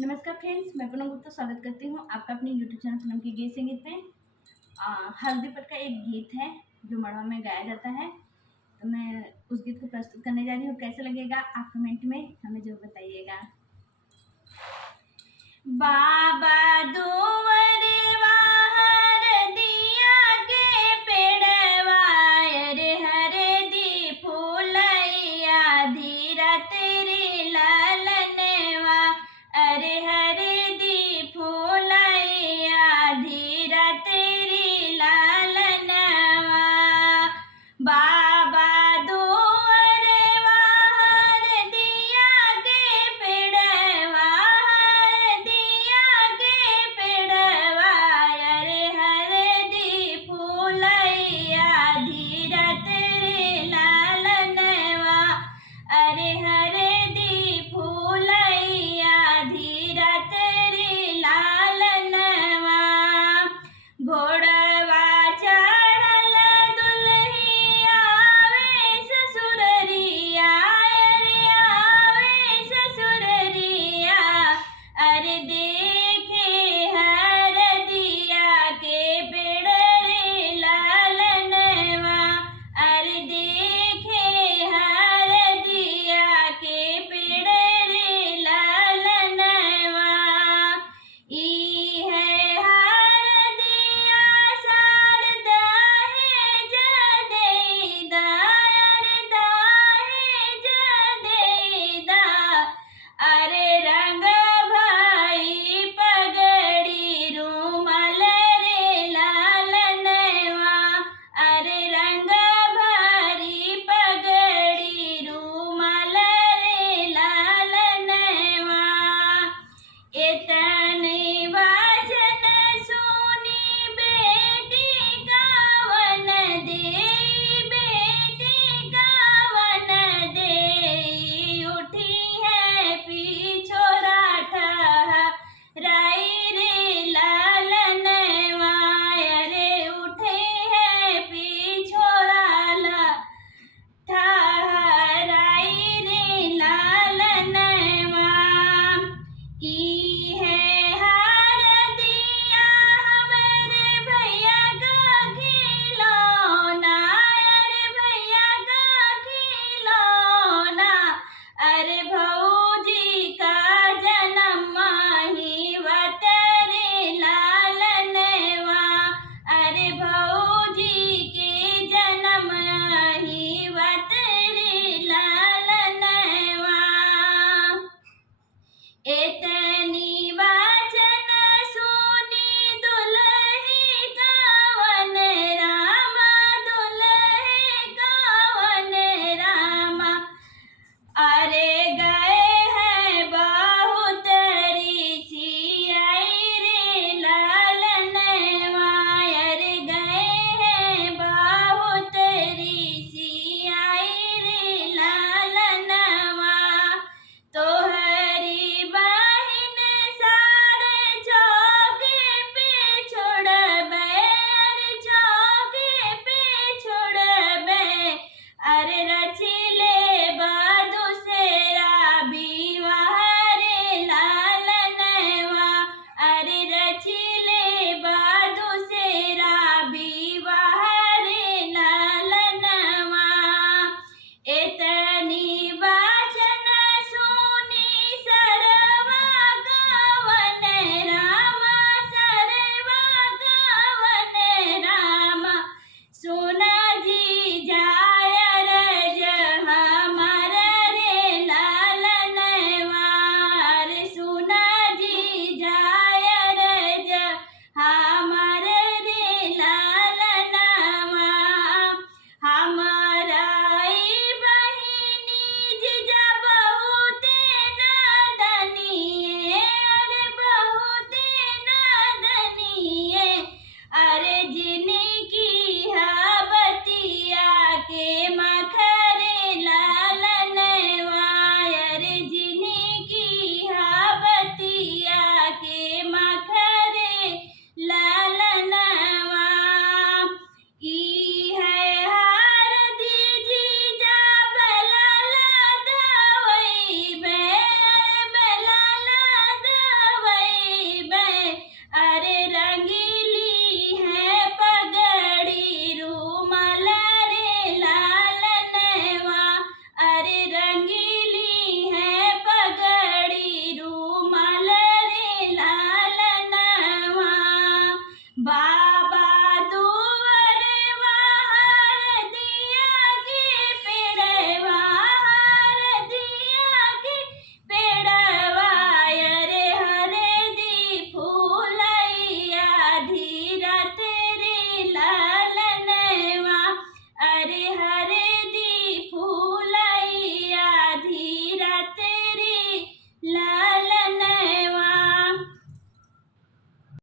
नमस्कार फ्रेंड्स, मैं पूनम गुप्ता स्वागत करती हूँ आपका अपने यूट्यूब चैनल पूनम की गीत संगीत में। हल्दी पर का एक गीत है जो मड़वा में गाया जाता है, तो मैं उस गीत को प्रस्तुत करने जा रही हूँ। कैसा लगेगा आप कमेंट में हमें जरूर बताइएगा। बाबा दुवरवा हरदिया के पेड़वा, अरे हरदी फूलैया धीरा तेरी लालनवा, अरे हरदी फूलैया धीरा तेरी लालनवा। बाबा दुवरवा हरदिया के पेड़वा, हरदिया गाएंगे